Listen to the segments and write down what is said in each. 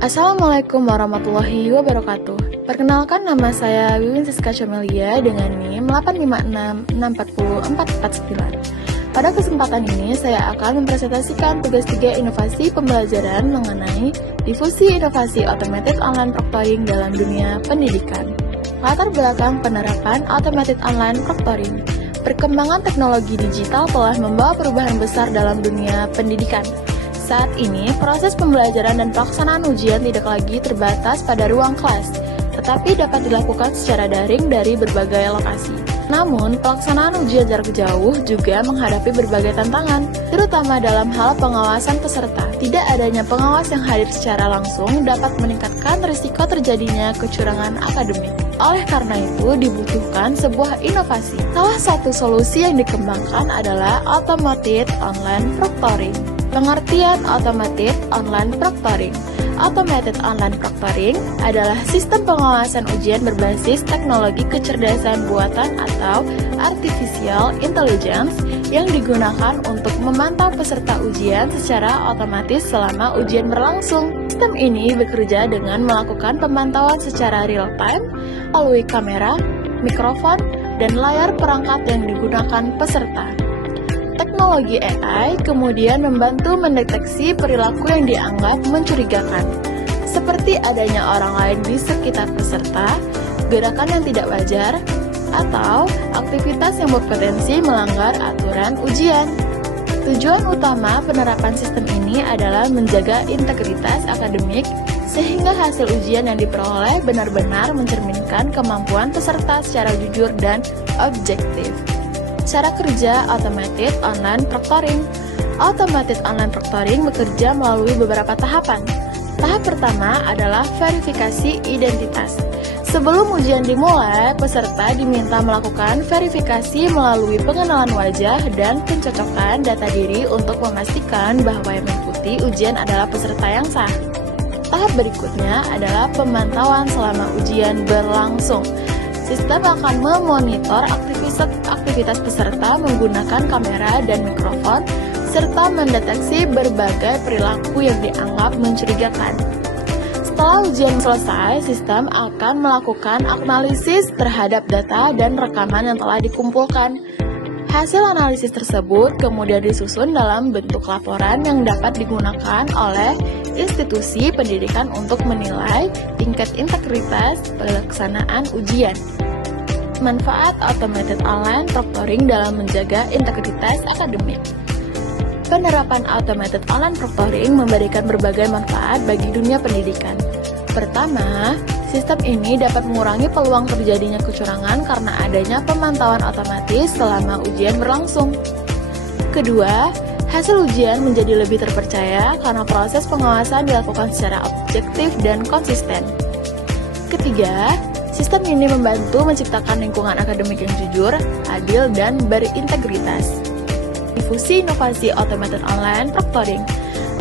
Assalamualaikum warahmatullahi wabarakatuh. Perkenalkan, nama saya Wiwin Siska Camelia dengan NIM 856644449. Pada kesempatan ini saya akan mempresentasikan tugas 3 inovasi pembelajaran mengenai difusi inovasi automated online proctoring dalam dunia pendidikan. Latar belakang penerapan automated online proctoring. Perkembangan teknologi digital telah membawa perubahan besar dalam dunia pendidikan. Saat ini, proses pembelajaran dan pelaksanaan ujian tidak lagi terbatas pada ruang kelas, tetapi dapat dilakukan secara daring dari berbagai lokasi. Namun, pelaksanaan ujian jarak jauh juga menghadapi berbagai tantangan, terutama dalam hal pengawasan peserta. Tidak adanya pengawas yang hadir secara langsung dapat meningkatkan risiko terjadinya kecurangan akademik. Oleh karena itu, dibutuhkan sebuah inovasi. Salah satu solusi yang dikembangkan adalah automated online proctoring. Pengertian automated online proctoring. Automated online proctoring adalah sistem pengawasan ujian berbasis teknologi kecerdasan buatan atau artificial intelligence yang digunakan untuk memantau peserta ujian secara otomatis selama ujian berlangsung. Sistem ini bekerja dengan melakukan pemantauan secara real time melalui kamera, mikrofon, dan layar perangkat yang digunakan peserta. Teknologi AI kemudian membantu mendeteksi perilaku yang dianggap mencurigakan, seperti adanya orang lain di sekitar peserta, gerakan yang tidak wajar, atau aktivitas yang berpotensi melanggar aturan ujian. Tujuan utama penerapan sistem ini adalah menjaga integritas akademik sehingga hasil ujian yang diperoleh benar-benar mencerminkan kemampuan peserta secara jujur dan objektif. Cara kerja automated online proctoring. Automated online proctoring bekerja melalui beberapa tahapan. Tahap pertama adalah verifikasi identitas. Sebelum ujian dimulai, peserta diminta melakukan verifikasi melalui pengenalan wajah dan pencocokan data diri untuk memastikan bahwa yang mengikuti ujian adalah peserta yang sah. Tahap berikutnya adalah pemantauan selama ujian berlangsung. Sistem akan memonitor aktivitas peserta menggunakan kamera dan mikrofon, serta mendeteksi berbagai perilaku yang dianggap mencurigakan. Setelah ujian selesai, sistem akan melakukan analisis terhadap data dan rekaman yang telah dikumpulkan. Hasil analisis tersebut kemudian disusun dalam bentuk laporan yang dapat digunakan oleh institusi pendidikan untuk menilai tingkat integritas pelaksanaan ujian. Manfaat automated online proctoring dalam menjaga integritas akademik. Penerapan automated online proctoring memberikan berbagai manfaat bagi dunia pendidikan. Pertama, sistem ini dapat mengurangi peluang terjadinya kecurangan karena adanya pemantauan otomatis selama ujian berlangsung. Kedua, hasil ujian menjadi lebih terpercaya karena proses pengawasan dilakukan secara objektif dan konsisten. Ketiga, sistem ini membantu menciptakan lingkungan akademik yang jujur, adil, dan berintegritas. Difusi inovasi automated online proctoring.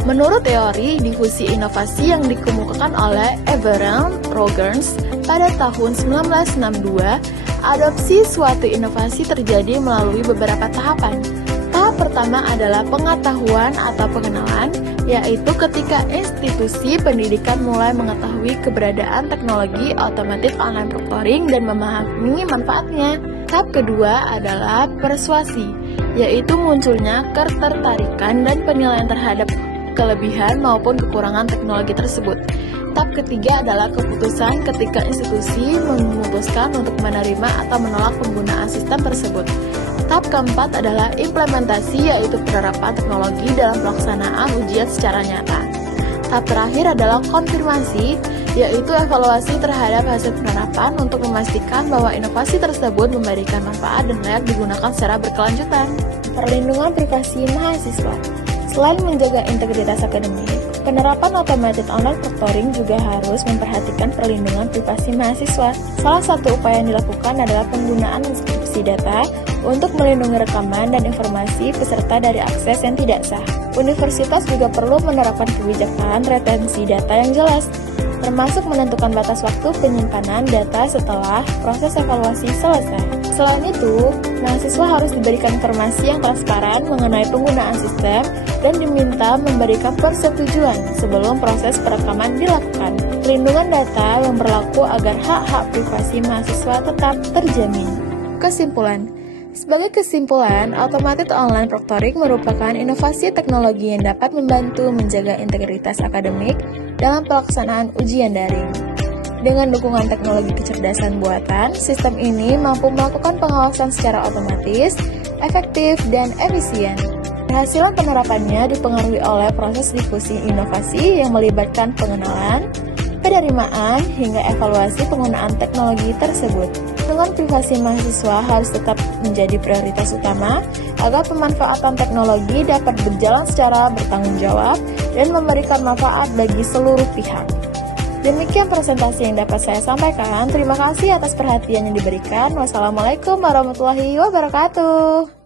Menurut teori difusi inovasi yang dikemukakan oleh Everett Rogers pada tahun 1962, adopsi suatu inovasi terjadi melalui beberapa tahapan. Tahap pertama adalah pengetahuan atau pengenalan, yaitu ketika institusi pendidikan mulai mengetahui keberadaan teknologi automated online proctoring dan memahami manfaatnya. Tahap kedua adalah persuasi, yaitu munculnya ketertarikan dan penilaian terhadap kelebihan maupun kekurangan teknologi tersebut. Tahap ketiga adalah keputusan ketika institusi memutuskan untuk menerima atau menolak penggunaan sistem tersebut. Tahap keempat adalah implementasi, yaitu penerapan teknologi dalam pelaksanaan ujian secara nyata. Tahap terakhir adalah konfirmasi, yaitu evaluasi terhadap hasil penerapan untuk memastikan bahwa inovasi tersebut memberikan manfaat dan layak digunakan secara berkelanjutan. Perlindungan privasi mahasiswa. Selain menjaga integritas akademik, penerapan automated online proctoring juga harus memperhatikan perlindungan privasi mahasiswa. Salah satu upaya yang dilakukan adalah penggunaan enkripsi data untuk melindungi rekaman dan informasi peserta dari akses yang tidak sah. Universitas juga perlu menerapkan kebijakan retensi data yang jelas, termasuk menentukan batas waktu penyimpanan data setelah proses evaluasi selesai. Selain itu, mahasiswa harus diberikan informasi yang transparan mengenai penggunaan sistem dan diminta memberikan persetujuan sebelum proses perekaman dilakukan. Perlindungan data yang berlaku agar hak-hak privasi mahasiswa tetap terjamin. Kesimpulan. Sebagai kesimpulan, Automated Online Proctoring merupakan inovasi teknologi yang dapat membantu menjaga integritas akademik dalam pelaksanaan ujian daring. Dengan dukungan teknologi kecerdasan buatan, sistem ini mampu melakukan pengawasan secara otomatis, efektif, dan efisien. Keberhasilan penerapannya dipengaruhi oleh proses difusi inovasi yang melibatkan pengenalan, penerimaan, hingga evaluasi penggunaan teknologi tersebut. Dengan privasi mahasiswa harus tetap menjadi prioritas utama agar pemanfaatan teknologi dapat berjalan secara bertanggung jawab dan memberikan manfaat bagi seluruh pihak. Demikian presentasi yang dapat saya sampaikan. Terima kasih atas perhatian yang diberikan. Wassalamualaikum warahmatullahi wabarakatuh.